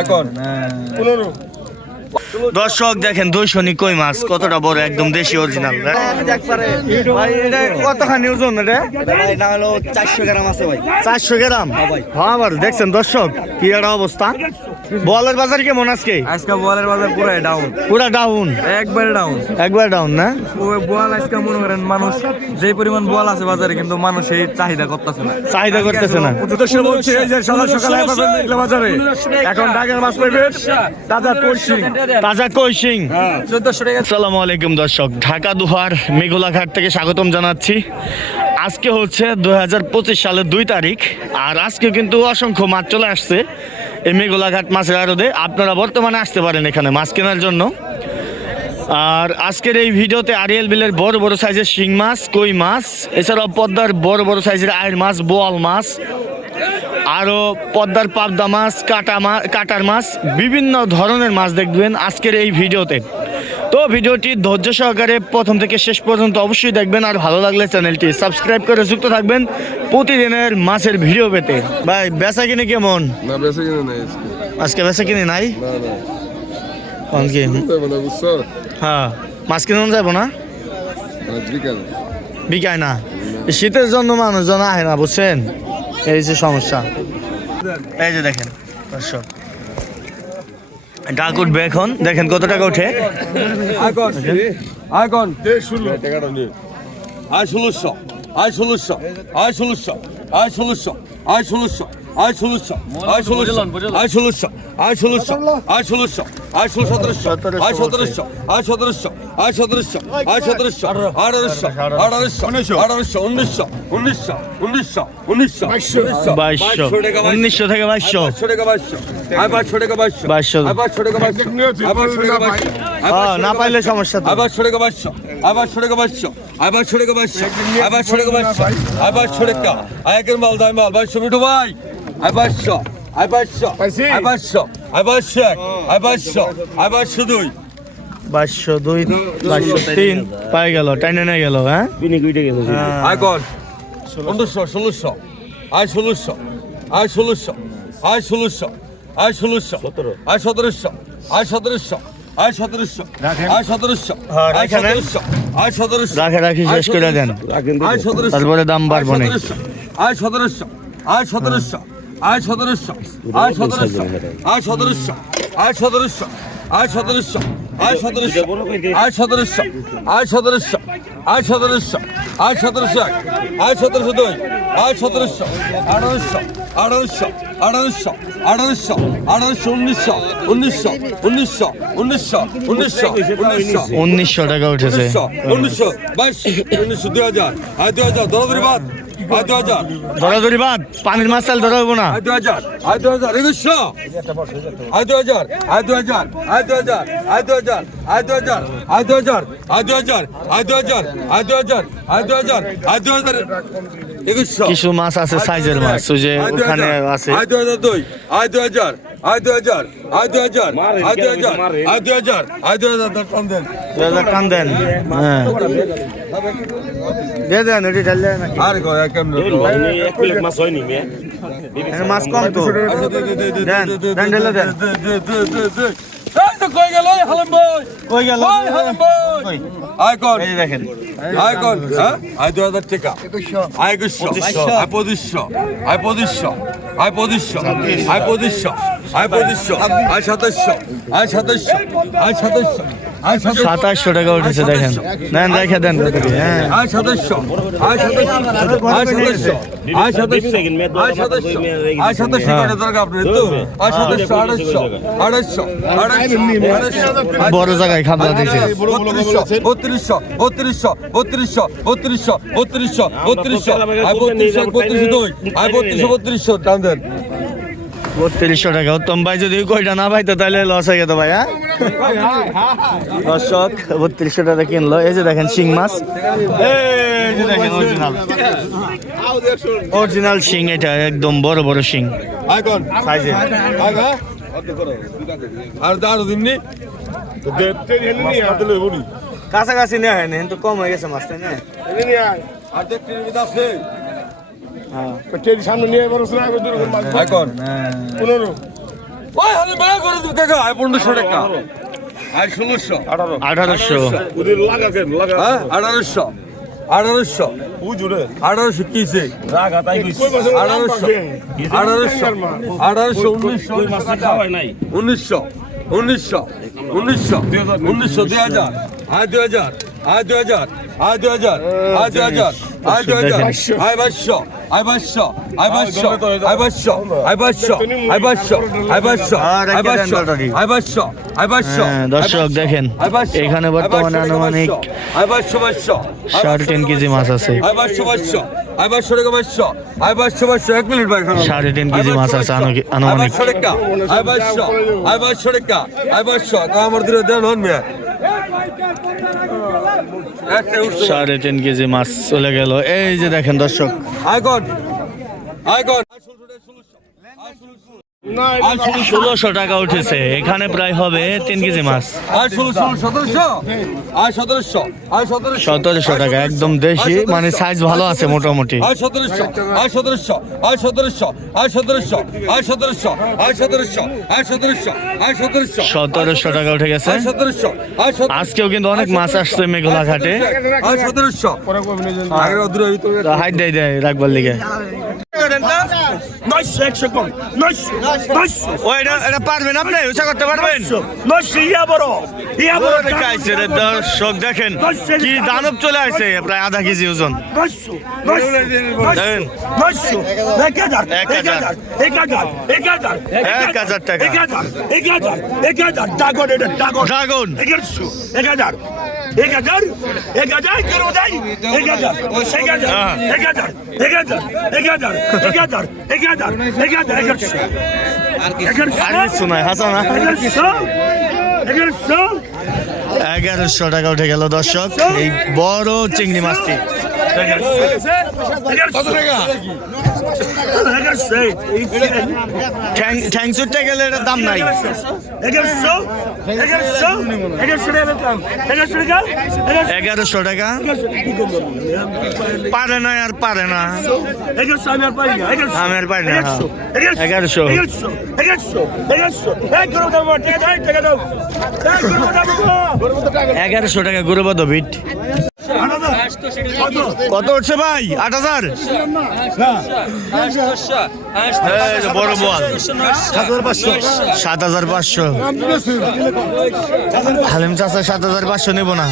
এখন। পনেরো। দর্শক দেখেন দুইশনি কই মাছ? কতটা বড় একদম দেশি অরিজিনাল ভাই। এটা কতখানি ওজন এটা? এটা হলো চারশো গ্রাম আছে ভাই। চারশো গ্রাম? হ্যাঁ আবার দেখছেন দর্শক কি একটা অবস্থা? বলের বাজার কেমন আজকে? আজকে বলের বাজার পুরাই ডাউন পুরা ডাউন একবারে ডাউন একবার ডাউন না? বল আজকে মনে করেন মানুষ যে পরিমাণ বল আছে বাজারে কিন্তু মানুষ সেই চাহিদা করতেছে না। চাহিদা করতেছে না। বলছে যে সকাল সকালে বাজারে। এখন ডাকের মাছ তাজা পড়ছি তাজা কৈশিং আসসালামু আলাইকুম দর্শক ঢাকা দুহার মেঘোলাঘাট থেকে স্বাগতম জানাচ্ছি। আজকে হচ্ছে দু হাজার পঁচিশ সালের দুই তারিখ আর আজকে কিন্তু অসংখ্য মাছ চলে আসছে এই মেঘোলাঘাট মাছের আড়তে। আপনারা বর্তমানে আসতে পারেন এখানে মাছ কেনার জন্য। আর আজকের এই ভিডিওতে আরিয়াল বিলের বড় বড় সাইজের শিং মাছ কই মাছ এছাড়াও পদ্মার বড় বড় সাইজের আয়ের মাছ বোয়াল মাছ আরও পদ্মার পাবদা মাছ কাটা মাছ কাটার মাছ বিভিন্ন ধরনের মাছ দেখবেন আজকের এই ভিডিওতে। তো ভিডিওটি ধৈর্য সহকারে প্রথম থেকে শেষ পর্যন্ত অবশ্যই দেখবেন আর ভালো লাগলে চ্যানেলটি সাবস্ক্রাইব করে যুক্ত থাকবেন প্রতিদিনের মাছের ভিডিও পেতে। ভাই বেচা কিনে কেমন? আজকে। বেচা কিনে নাই? হ্যাঁ মাছ কিনে যাব না? বিকায় না। শীতের জন্য মানুষজন আহে না বুঝছেন? এই যে সমস্যা এই যে দেখেন দর্শক ডাক উঠবে এখন দেখেন কত টাকা ওঠে এখন এখন টাকাটা নিয়ে আয় ষোলোশো আয় ষোলোশো আয় ষোলোশো আয় ষোলোশো আয় ষোলোশো আয় ষোলোশো আয় ষোলোশো আয় ষোলোশো আয় ষোলোশো আয় ষোলোশো। আয় ষোলো সতেরোশো আয় সতেরোশো আয় সতেরোশো আয় সতেরোশো আয় সতেরোশো আঠারোশো আঠারোশো আঠারোশো উনিশশো। উনিশশো উনিশশো উনিশশো বাইশশো। উনিশশো থেকে বাইশশো বাইশশো। টাকা বাইশশো। আয় বাইশশো টাকা বাইশশো। বাইশশো। আয় বাইশশো টাকা বাইশশো। আয় বাইশশো টাকা বাইশশো। না পাইলে সমস্যা আবার ছড়ে বাসছো আবার ছড়ে বাসছো আবার ছড়ে বাসছো আবার ছড়ে বাসছো আবার ছড়ে কা আয়কের মাল দাই মাল। বাইশো মিঠু ভাই। আবার দুই। বাইশশো দুই বাইশশো তিন পাই গেল টাইনে নিয়ে গেল হ্যাঁ? আয় কর পনেরোশো ষোলোশো। আয় ষোলোশো। আয় ষোলোশো। আয় ষোলোশো। আয় ষোলোশো। আয় সতেরোশো। আয় সতেরোশো। আয় সতেরোশো। আয় সতেরোশো। আয়? সতেরোশো। আয় সতেরোশো। রাখে রাখি শেষ করে দেন। আয় তারপরে দাম বাড়বো না আয় সতেরোশো। আয় সতেরোশো। আয় সতেরোশো আয় সতেরোশো আয় সতেরোশো আয় সতেরোশো আয় সতেরোশো আয় সতেরোশো আয় সতেরোশো আয় সতেরোশো আয় সতেরোশো আয় সতেরোশো এক আয় সতেরোশো দুই আয় সতেরোশো আঠারোশো আঠারোশো আঠারোশো আঠারোশো আঠারোশো উনিশশো উনিশশো উনিশশো উনিশশো উনিশশো উনিশশো উনিশশো টাকা উঠেছে উনিশশো উনিশশো বাইশ উনিশশো দুই হাজার আয় দুই হাজার বাদ আয় হাজার ধরাধরি বাদ পানির মাছ চাল ধরা হব না দু হাজার আয় দু হাজার একুশশো আয় দু হাজার আয় দু হাজার আয় দু হাজার আয় দু হাজার আয় দু হাজার আয় দু হাজার আয় দু হাজার আয় দু হাজার আয় দু হাজার আয় দু হাজার আয় দু হাজার একুশশো কিছু মাছ আছে সাইজের মাছ ওই যে ওখানে আছে আই দু হাজার দুই আই দু হাজার আই দু হাজার আই দু হাজার আই দু হাজার আই দু হাজার আই দু হাজার টান দেন দু হাজার টান দেন দে দেন ওটি ঢাল দেন আর কেমন এক প্লেট মাছ হয়নি মেয়ে মাছ কম তো দেন দেন ঢেলে দেন হালাম ভাই। কই গেল? ওই হালাম ভাই। আয় কোন এই দেখেন। আয় কোন হ্যাঁ? আয় দুই হাজার টাকা। আয় একুশশো। আয় পঁচিশশো। আয় পঁচিশশো। আয় পঁচিশশো। আয় পঁচিশশো। আয় পঁচিশশো। আয় সাতাশশো আয় সাতাশশো। আয় সাতাশশো। আয় সাতাশশো। সাতাশশো। টাকা উঠেছে দেখেন। দেখে দেন। হ্যাঁ। বড় জায়গায় খাবার দিয়েছে। বত্রিশশো। বত্রিশশো। বত্রিশশো। বত্রিশশো। আর বত্রিশশো। বত্রিশশো। দেন। বত্রিশশো টাকা। উত্তম ভাই যদি কয়টা না পাইতো তাহলে লস হয়ে গেত ভাই হ্যাঁ? দর্শক বত্রিশশো টাকা কিনলো। এই যে দেখেন শিং মাছ। অরিজিনাল শিং এটা একদম বড় বড় শিং। আর দাঁড় দিননি কাছাকাছি নেওয়া হয়নি কিন্তু কম হয়ে গেছে মাছ তাই না আর দেখতে আছে। সামনে নিয়ে পনেরো। ওই হালি মায়া করে দিবি কাকা আয় পনেরোশো টাকা। আয় ষোলোশো। আঠারোশো। হ্যাঁ আঠারোশো। আঠারোশো। আঠারোশো কিসে? আঠারোশো। আঠারোশো। আঠারোশো উনিশশো। উনিশশো। উনিশশো। উনিশশো। উনিশশো। দুই হাজার। আয় দুই হাজার। আয় দুই হাজার আয় দুই হাজার আয় দুই হাজার আয় দুই হাজার আয় বাইশশো আয় বাইশশো আয় হ্যাঁ, দর্শক দেখেন, এখানে বর্তমানে আনুমানিক আয় সাড়ে তিন কেজি মাছ আছে আয় আয় টাকা আয় বাইশশো বাইশশো এক মিনিট ভাই। সাড়ে তিন কেজি মাছ আছে আয় আনুমানিক। বাইশশো টাকা আয় বাইশশো আয় বাইশশো টাকা আয় বাইশশো আমার দিলে দেন হন মিয়া সাড়ে তিন কেজি মাছ চলে গেল। এই যে দেখেন দর্শক। আয় ষোলো ষোলোশো টাকা উঠেছে এখানে প্রায় হবে তিন কেজি মাছ সতেরোশো টাকা একদম দেশি মানে সাইজ ভালো আছে মোটামুটি সতেরোশো টাকা উঠে গেছে আজকেও কিন্তু অনেক মাছ আসছে মেঘলা ঘাটে হাইট দেয় দেয় রাখবার লিগে নয়শো একশো কম। নয়শো নয়শো। ও এটা এটা পারবেন আপনি? ওইটা করতে পারবেন? নয়শো। ইয়া বড়। ইয়া বড় দেখাইছে রে দর্শক দেখেন কি দানব চলে আসছে প্রায় আধা কেজি ওজন। নয়শো নয়শো এক হাজার। এক এক হাজার। হাজার এক হাজার এক হাজার এক হাজার টাকা। এক হাজার এক হাজার এক হাজার ড্রাগন এটা ড্রাগন ড্রাগন এগারোশো এক হাজার। এক হাজার এক হাজার এক হাজার এক হাজার হ্যাঁ। এক হাজার এক হাজার এক হাজার এক হাজার এক হাজার এক হাজার এগারোশো এগারোশো আর কিছু নাই হাসান এগারোশো এগারোশো এগারোশো টাকা উঠে গেল দর্শক এই বড় চিংড়ি মাছটি ঠ্যাংসুরটা গেলে এটার দাম নাই এগারোশো টাকা পারে না আর পারে না আমি আর পারি না এগারোশো এগারোশো টাকা গুরুবাদ কত উঠছে ভাই আট হাজার বড় বল সাত হাজার পাঁচশো হালিম চাষা সাত হাজার পাঁচশো নেব না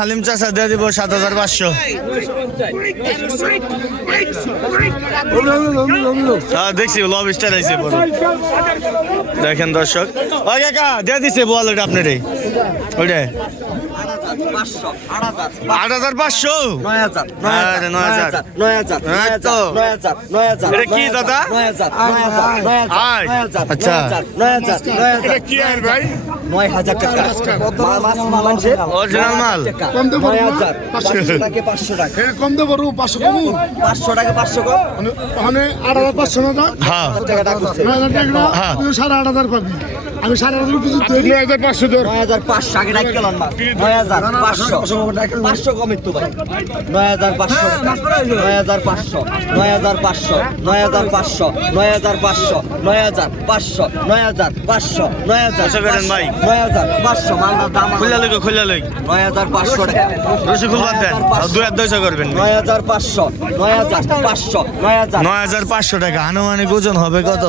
হালিম চাষা দিয়ে দিব সাত হাজার পাঁচশো দেখছি লব স্টার আইছে বড় দেখেন দর্শক ওই কাকা দিয়ে দিছে বল ওটা আপনার ওইটা আট হাজার পাঁচশো নয় হাজার নয় হাজার। নয় হাজার হ্যাঁ তো। নয় হাজার নয় হাজার এটা কি দাদা? নয় হাজার নয় হাজার নয় হাজার আয়। নয় হাজার আচ্ছা। নয় হাজার নয় হাজার কি আর ভাই নয় হাজার টাকা মানুষের Original মাল? টাকা নয় হাজার পাঁচশো টাকা পাঁচশো টাকা কম দেবো পাঁচশো কমু পাঁচশো টাকা পাঁচশো কম ওখানে আট হাজার পাঁচশো না হ্যাঁ হ্যাঁ। সাড়ে আট হাজার পাবি আমি সাড়ে আট হাজার কিছু নয় হাজার পাঁচশো নয় হাজার পাঁচশো আগে ডাক গেলাম নয় হাজার পাঁচশো পাঁচশো কম একটু ভাই নয় হাজার পাঁচশো নয় হাজার পাঁচশো নয় হাজার পাঁচশো নয় হাজার পাঁচশো নয় হাজার পাঁচশো নয় হাজার পাঁচশো নয় হাজার পাঁচশো নয় হাজার আচ্ছা ভাই। নয় হাজার পাঁচশো মালদার দাম খুললা লইগ নয় হাজার পাঁচশো টাকা। রসি খুলবার দেন দুই হাত দুইশো করবেন নয় হাজার পাঁচশো নয় হাজার পাঁচশো নয় হাজার। নয় হাজার পাঁচশো টাকা আনুমানিক ওজন হবে কত?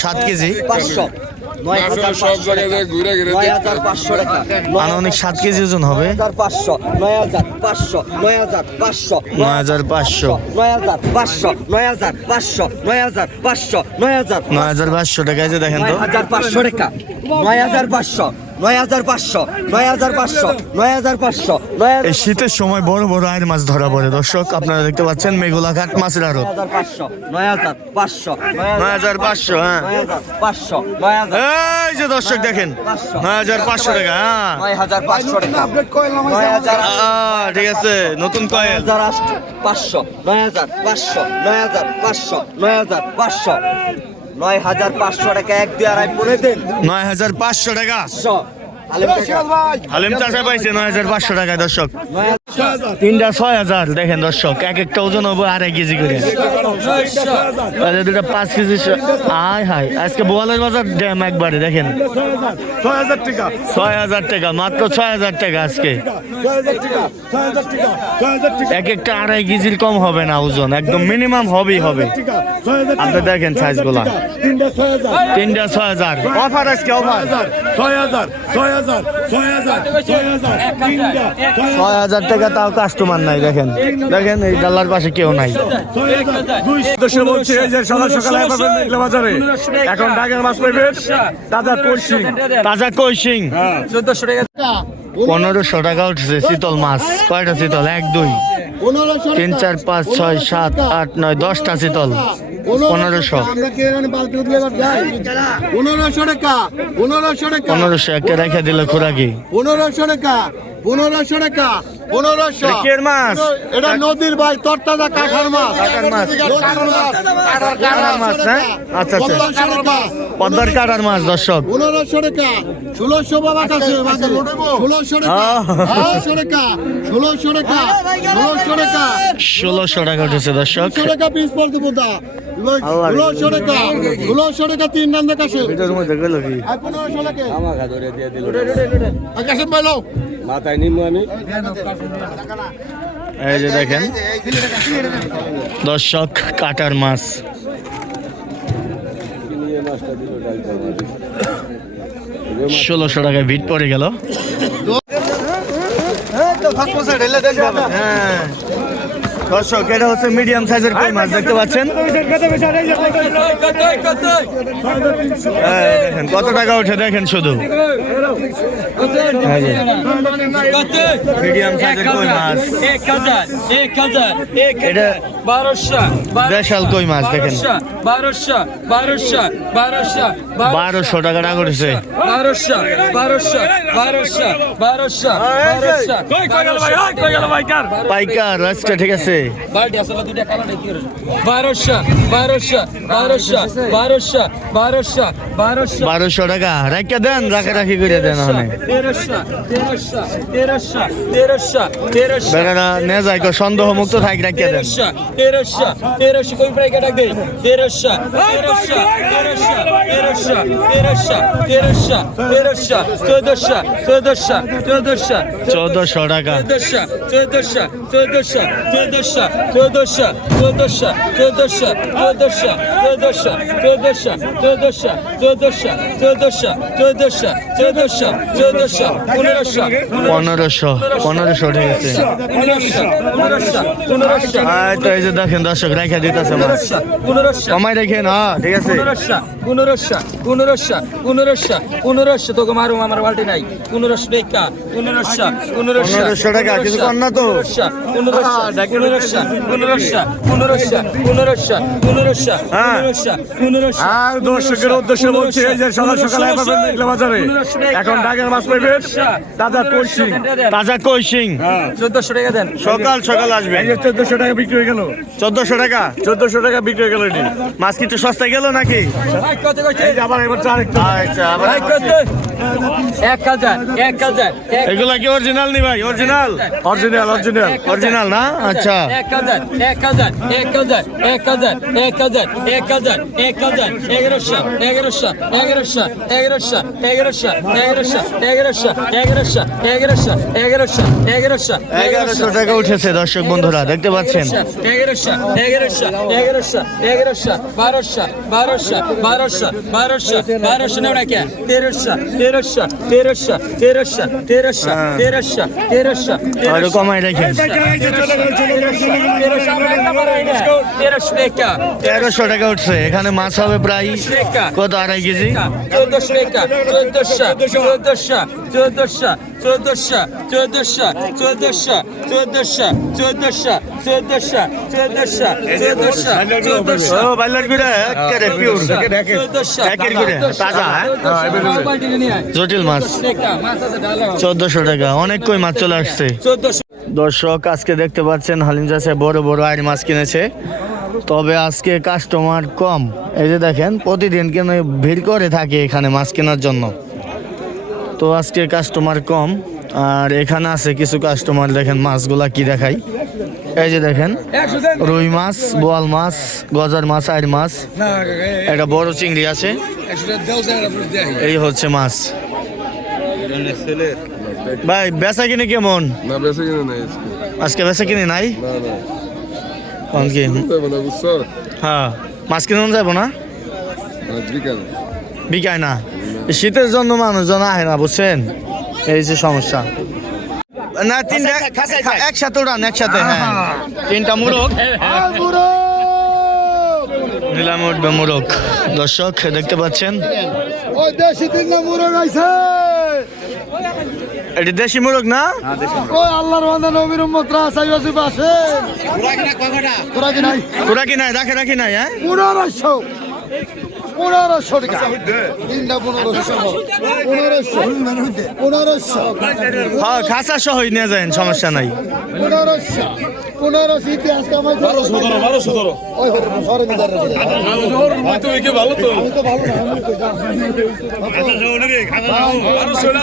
সাত কেজি। পাঁচশো। নয় হাজার সব পাঁচশো টাকা জায়গায় ঘুরে ঘুরে নয় হাজার পাঁচশো টাকা নয় আনুমানিক সাত কেজি ওজন হবে হাজার পাঁচশো নয় হাজার পাঁচশো নয় হাজার পাঁচশো নয় হাজার পাঁচশো নয় হাজার পাঁচশো নয় হাজার পাঁচশো নয় হাজার পাঁচশো নয় হাজার নয় হাজার পাঁচশো টাকা দেখেন তো নয় হাজার পাঁচশো টাকা নয় হাজার পাঁচশো নয় হাজার পাঁচশো নয় হাজার পাঁচশো নয় হাজার পাঁচশো নয় এই শীতের সময় বড় বড় আয়ের মাছ ধরা পড়ে দর্শক আপনারা দেখতে পাচ্ছেন মেঘলা ঘাট মাছের হাজার পাঁচশো নয় হাজার পাঁচশো নয় হাজার পাঁচশো হ্যাঁ পাঁচশো নয় হাজার এই যে দর্শক দেখেন নয় হাজার পাঁচশো টাকা হ্যাঁ নয় হাজার পাঁচশো টাকা নয় হাজার ঠিক আছে নতুন কয়েল হাজার পাঁচশো নয় হাজার পাঁচশো নয় হাজার পাঁচশো নয় হাজার পাঁচশো নয় হাজার পাঁচশো টাকা এক দুই আড়াই পনেরো দিন নয় হাজার পাঁচশো টাকা। আলেম চাষা পাইছে নয় হাজার পাঁচশো টাকা দর্শক। তিনটা ছয় হাজার দেখেন দর্শক এক একটা ওজন হবে আড়াই কেজি করে। দুটা পাঁচ কেজি আয় হায় আজকে বোয়ালের বাজার ড্যাম একবারে দেখেন। ছয় হাজার টাকা মাত্র ছয় হাজার টাকা আজকে। এক একটা আড়াই কেজির কম হবে না ওজন একদম মিনিমাম হবেই হবে। আপনি দেখেন সাইজগুলা তিনটা ছয় হাজার। তিনটা ছয় হাজার অফার আজকে অফার ছয় হাজার ছয় হাজার ছয় হাজার ছয় হাজার। ছয় ছয় হাজার টাকা তাও কাস্টমার নাই দেখেন। দেখেন এই ডালার পাশে কেউ নাই। ছয় হাজার দুইশো বলছে যে সকাল সকাল বাজারে এখন ডাকের মাছ পাইবেন তাজা কলসি তাজা কই চোদ্দশো টাকা। পনেরোশো টাকা উঠছে শীতল মাছ কয়টা শীতল? এক দুই। তিন চার পাঁচ ছয় সাত আট নয় দশটা শীতল। পনেরোশো। পনেরোশো টাকা। পনেরোশো একটা রেখে দিল খুরাকি। পনেরোশো টাকা। পনেরোশো টাকা পনেরোশো। মাছ? এটা নদীর ভাই তরতাজা কাঁঠার মাছ। কাঁঠার মাছ। কাঁঠার না? আচ্ছা, আচ্ছা। পদ্মার কাটার মাছ দর্শক। পনেরোশো টাকা। ষোলোশো বাবা কাছে ষোলোশো টাকা। ষোলোশো টাকা। ষোলোশো টাকা। ষোলোশো টাকা। ষোলোশো টাকা উঠেছে দর্শক। ষোলোশো টাকা পিস পড়তে বোধা। ষোলোশো টাকা ষোলোশো টাকা তিন নাম দেখাছে এটার মধ্যে গেল কি? আর পনেরোশো টাকা আমাকে ধরে দিয়ে দিল। আকাশে পাইলো মাথায় নিমু আমি। এই যে দেখেন। দর্শক কাটার মাছ। ষোলোশো টাকায় ভিট পড়ে গেল। হ্যাঁ। দর্শক এটা হচ্ছে মিডিয়াম সাইজের কই মাছ দেখতে পাচ্ছেন? দেখেন কত টাকা ওঠে দেখেন শুধু। মিডিয়াম সাইজের কই মাছ। এটা মাছ বারোশো টাকা না করেছে পাইকার আচ্ছা ঠিক আছে বারোশো টাকা রাখা দেন রাখা রাখি করে দেন বেড়ারা তেরোশো তেরোশো সন্দেহ মুক্ত থাক রাখিয়া দেন তেরোশো তেরোশো কই প্রায় কেটা দে তেরোশো তেরোশো তেরোশো তেরোশো তেরোশো তেরোশো তেরোশো চোদ্দশো চোদ্দশো চোদ্দশো চোদ্দশো টাকা চোদ্দশো চোদ্দশো চোদ্দশো চোদ্দশো চোদ্দশো চোদ্দশো চোদ্দশো চোদ্দশো চোদ্দশো চোদ্দশো চোদ্দশো চোদ্দশো চোদ্দশো চোদ্দশো চোদ্দশো পনেরোশো পনেরোশো পনেরোশো ঠিক আছে পনেরোশো পনেরোশো পনেরোশো যে দেখেন দর্শক রেখা দিতেছে কমাই রেখেন হ্যাঁ ঠিক আছে পনেরোশো পনেরোশো পনেরোশো তোকে মারুম আমার বালতি নাই পনেরোশো টাকা, কিছু কর না তো? পনেরোশো পনেরোশো পনেরোশো পনেরোশো পনেরোশো হ্যাঁ। পনেরোশো পনেরোশো আর দর্শকের উদ্দেশ্যে বলছে এই যে সকাল সকাল পাবেন মেঘলা বাজারে এখন ডাকের মাছ পাইবেন তাজা কলসি তাজা কই সিং চোদ্দশো টাকা দেন সকাল সকাল আসবে এই চোদ্দশো টাকা বিক্রি হয়ে গেল চোদ্দশো টাকা চোদ্দশো টাকা বিক্রি হয়ে গেল এটি মাছ কি একটু সস্তায় গেল নাকি ভাই কত কইছে এই আবার এবার চার একটু আচ্ছা আবার ভাই কত এক হাজার এক হাজার এগুলা কি অরিজিনাল নি ভাই অরিজিনাল অরিজিনাল অরিজিনাল অরিজিনাল না আচ্ছা এক হাজার এক হাজার এক হাজার এক হাজার এক হাজার এক হাজার এক হাজার এগারোশো এগারোশো এগারোশো এগারোশো এগারোশো এগারোশো এগারোশো এগারোশো এগারোশো এগারোশো এগারোশো এগারোশো টাকা উঠেছে দর্শক বন্ধুরা দেখতে পাচ্ছেন এগারোশো এগারোশো এগারোশো এগারোশো বারোশো বারোশো বারোশো বারোশো বারোশো নেও না কে তেরোশো তেরোশো তেরোশো তেরোশো তেরোশো তেরোশো তেরোশো আরও কমাই টাকা তেরোশো টাকা উঠছে এখানে মাছ হবে প্রায় কত আড়াই কেজি চোদ্দশো টাকা চোদ্দশো চোদ্দশো চোদ্দশো চোদ্দশো চোদ্দশো হ্যাঁ? জটিল মাছ। চোদ্দশো টাকা অনেক কই মাছ চলে আসছে। দর্শক আজকে দেখতে পাচ্ছেন হালিম চাষে বড় বড় আইড় মাছ কিনেছে। তবে আজকে কাস্টমার কম। এই যে দেখেন প্রতিদিন কেন ভিড় করে থাকে এখানে মাছ কেনার জন্য। তো আজকে কাস্টমার কম আর এখানে আছে কিছু কাস্টমার দেখেন মাছগুলা কি দেখাই। এই যে দেখেন রুই মাছ বোয়াল মাছ গজার মাছ আইর মাছ একটা বড় চিংড়ি আছে। এই হচ্ছে মাছ। ভাই বেচা কিনে কেমন? আজকে। বেচা কিনে নাই? হ্যাঁ। মাছ কিনে যাব না? বিকায় না? শীতের জন্য মানুষজন আহে না বুঝছেন? এই যে সমস্যা। না তিনটা একসাথে উড়ান একসাথে হ্যাঁ। তিনটা মুরগ। নিলাম উঠবে মুরগ। দর্শক দেখতে পাচ্ছেন? ওই দেশি তিন মুরগ আইছে। এটি দেশি মুরগ না? ওই আল্লাহর বান্দা নবীর উম্মতরা সাইবাসি পাশে তোরা কি নাই পুরা কি নাই। রাখে রাখি নাই হ্যাঁ? পনেরোশো পনেরোশো টাকা তিনটা পনেরোশো পনেরোশো পনেরোশো হ্যাঁ খাসা সহ নিয়ে যান সমস্যা নাই। পনেরোশো পনেরোশো ইতিহাস কামাই ওই সরে আমি তো ভালো না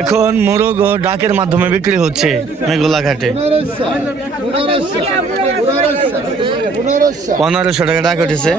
এখন মোরগ ও ডাকের মাধ্যমে বিক্রি হচ্ছে মেঘোলাঘাটে পনেরোশো টাকা ডাক উঠেছে।